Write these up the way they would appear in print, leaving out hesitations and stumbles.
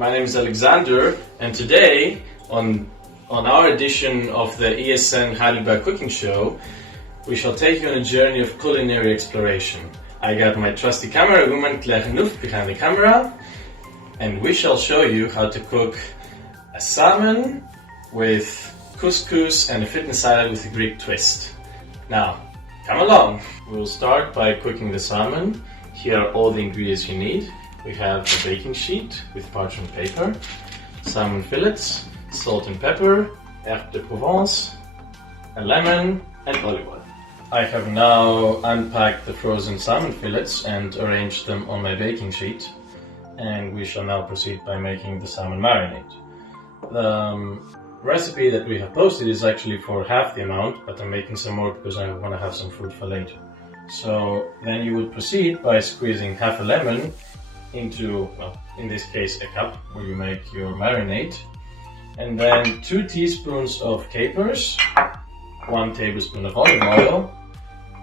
my name is Alexander, and today on our edition of the ESN Heidelberg cooking show, we shall take you on a journey of culinary exploration. I got my trusty camera woman Claire Genouf behind the camera, and we shall show you how to cook a salmon with couscous and a fitness salad with a Greek twist. Now, come along! We'll start by cooking the salmon. Here are all the ingredients you need. We have a baking sheet with parchment paper, salmon fillets, salt and pepper, herbes de Provence, a lemon and olive oil. I have now unpacked the frozen salmon fillets and arranged them on my baking sheet, and we shall now proceed by making the salmon marinade. The recipe that we have posted is actually for half the amount, but I'm making some more because I want to have some food for later. So then you would proceed by squeezing half a lemon into, well, in this case a cup where you make your marinade, and then 2 teaspoons of capers, 1 tablespoon of olive oil,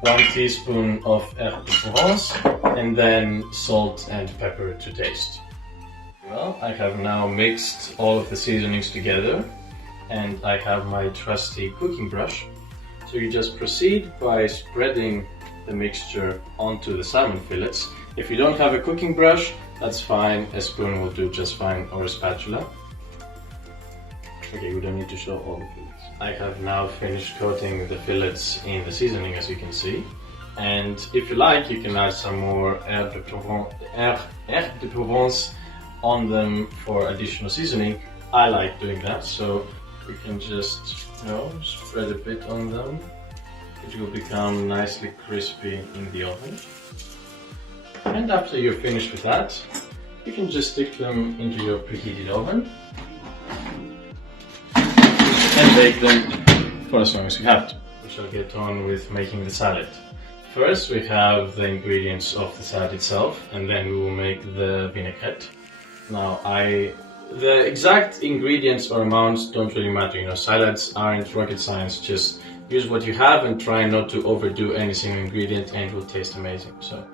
1 teaspoon of herbes de Provence, and then salt and pepper to taste. Well, I have now mixed all of the seasonings together, and I have my trusty cooking brush. So you just proceed by spreading the mixture onto the salmon fillets. If you don't have a cooking brush, that's fine, a spoon will do just fine, or a spatula. Okay, we don't need to show all the fillets. I have now finished coating the fillets in the seasoning, as you can see. And if you like, you can add some more herbes de Provence on them for additional seasoning. I like doing that, so we can just, spread a bit on them. It will become nicely crispy in the oven. And after you're finished with that, you can just stick them into your preheated oven and bake them for as long as you have to. We shall get on with making the salad. First we have the ingredients of the salad itself, and then we will make the vinaigrette. Now the exact ingredients or amounts don't really matter, salads aren't rocket science, just use what you have and try not to overdo any single ingredient and it will taste amazing. So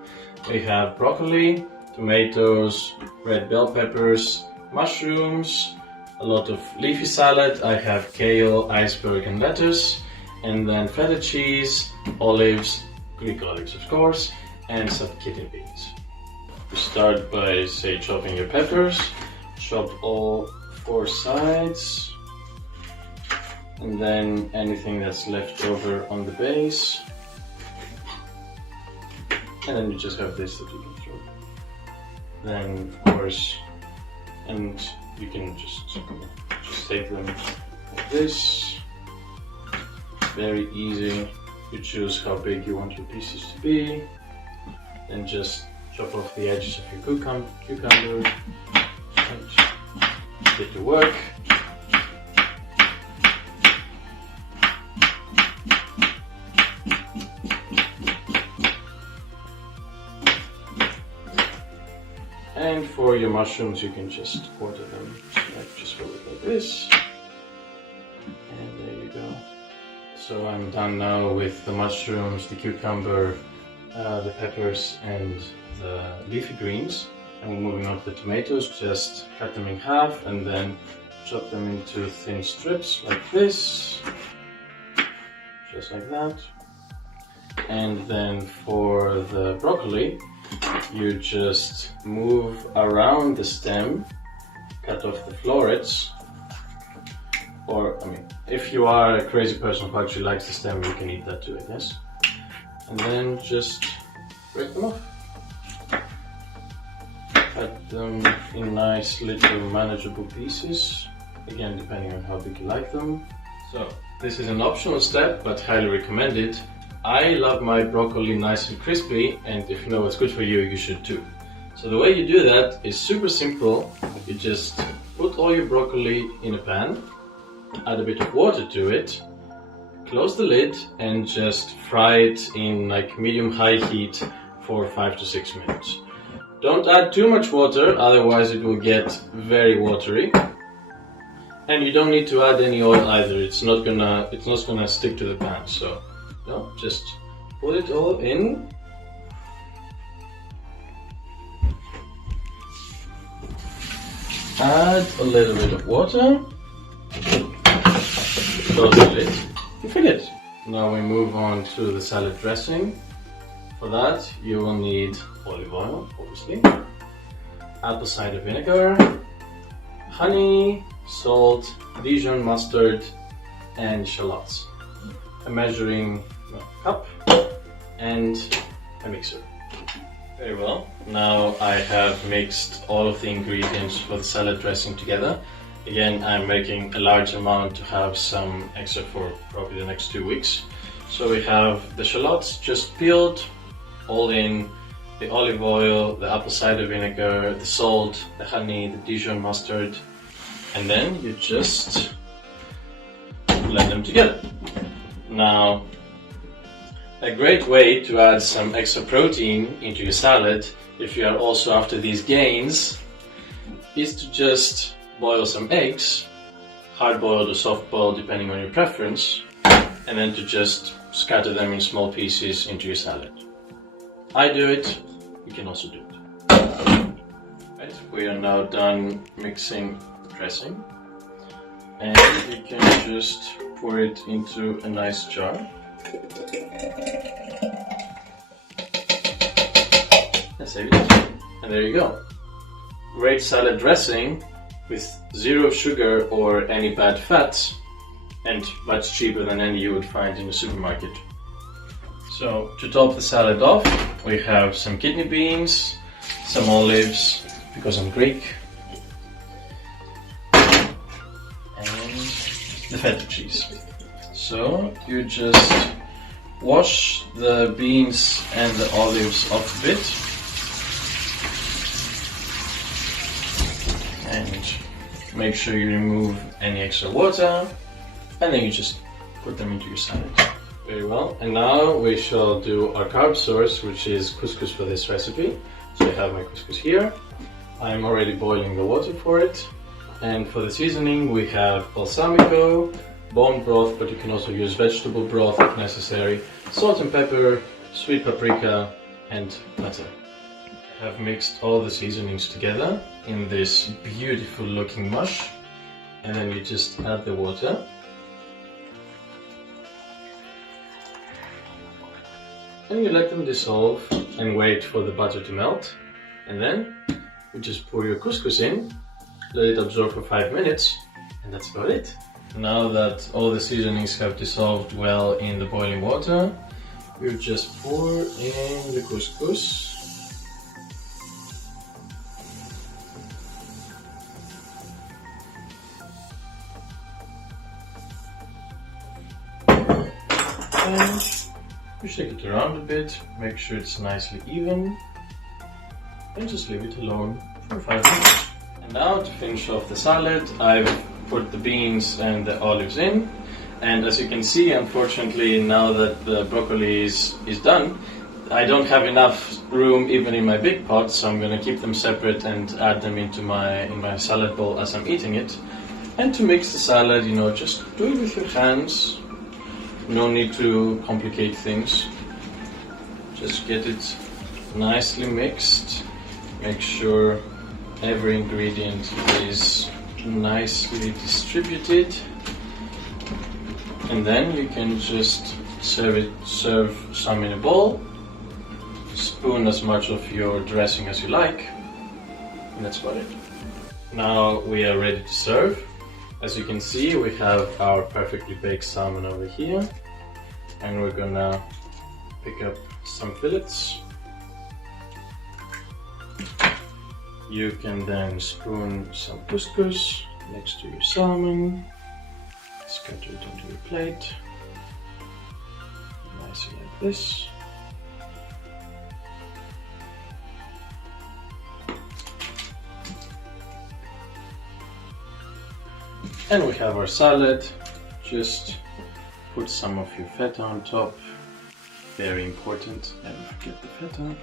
we have broccoli, tomatoes, red bell peppers, mushrooms, a lot of leafy salad. I have kale, iceberg and lettuce, and then feta cheese, olives, Greek olives of course, and some kidney beans. You start by chopping your peppers, chop all 4 sides, and then anything that's left over on the base, and then you just have this that you can throw. Then of course, and you can just take them like this, very easy. You choose how big you want your pieces to be, then just chop off the edges of your cucumber, get to work. And for your mushrooms, you can just quarter them, just hold it like this, and there you go. So I'm done now with the mushrooms, the cucumber, the peppers and the leafy greens. And we're moving on to the tomatoes. Just cut them in half and then chop them into thin strips like this, just like that. And then for the broccoli, you just move around the stem, cut off the florets, or if you are a crazy person who actually likes the stem, you can eat that too, I guess. And then just break them off. Cut them in nice little manageable pieces, again depending on how big you like them. So this is an optional step, but highly recommended. I love my broccoli nice and crispy, and if you know what's good for you, you should too. So the way you do that is super simple. You just put all your broccoli in a pan, add a bit of water to it, close the lid and just fry it in medium-high heat for 5 to 6 minutes. Don't add too much water, otherwise it will get very watery. And you don't need to add any oil either. It's not gonna stick to the pan. So just put it all in. Add a little bit of water. Close the lid. You forget. Now we move on to the salad dressing. For that, you will need olive oil, obviously, apple cider vinegar, honey, salt, Dijon mustard, and shallots. A measuring cup and a mixer. Very well. Now I have mixed all of the ingredients for the salad dressing together. Again, I'm making a large amount to have some extra for probably the next 2 weeks. So we have the shallots just peeled, all in, the olive oil, the apple cider vinegar, the salt, the honey, the Dijon mustard, and then you just blend them together. Now, a great way to add some extra protein into your salad, if you are also after these gains, is to just boil some eggs, hard boiled or soft boiled depending on your preference, and then to just scatter them in small pieces into your salad. I do it, you can also do it. Right, we are now done mixing the dressing, and we can just pour it into a nice jar. And save it. And there you go. Great salad dressing with zero sugar or any bad fats, and much cheaper than any you would find in the supermarket. So to top the salad off, we have some kidney beans, some olives, because I'm Greek, and the feta cheese. So you just wash the beans and the olives off a bit, and make sure you remove any extra water, and then you just put them into your salad. Very well, and now we shall do our carb source, which is couscous for this recipe. So I have my couscous here. I'm already boiling the water for it, and for the seasoning we have balsamico, bone broth, but you can also use vegetable broth if necessary, salt and pepper, sweet paprika, and butter. I have mixed all the seasonings together in this beautiful looking mush, and then you just add the water. And you let them dissolve and wait for the butter to melt, and then you just pour your couscous in, let it absorb for 5 minutes, and that's about it. Now that all the seasonings have dissolved well in the boiling water, you just pour in the couscous. And you shake it around a bit, make sure it's nicely even, and just leave it alone for 5 minutes. And now to finish off the salad, I've put the beans and the olives in, and as you can see, unfortunately, now that the broccoli is done, I don't have enough room even in my big pot, so I'm going to keep them separate and add them into my salad bowl as I'm eating it. And to mix the salad, just do it with your hands. No need to complicate things. Just get it nicely mixed. Make sure every ingredient is nicely distributed. And then you can just serve some in a bowl. Spoon as much of your dressing as you like. And that's about it. Now we are ready to serve. As you can see, we have our perfectly baked salmon over here, and we're gonna pick up some fillets. You can then spoon some couscous next to your salmon, scatter it onto your plate, nicely like this. And we have our salad. Just put some of your feta on top. Very important, never forget the feta.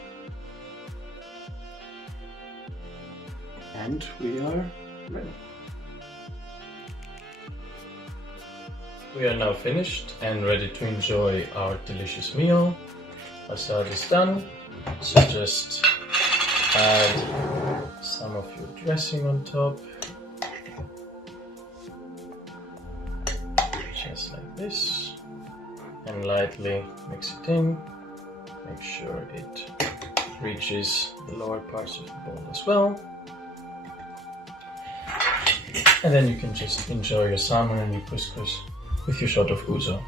And we are ready. We are now finished and ready to enjoy our delicious meal. Our salad is done, so just add some of your dressing on top, just like this, and lightly mix it in. Make sure it reaches the lower parts of the bowl as well. And then you can just enjoy your salmon and your couscous with your shot of ouzo.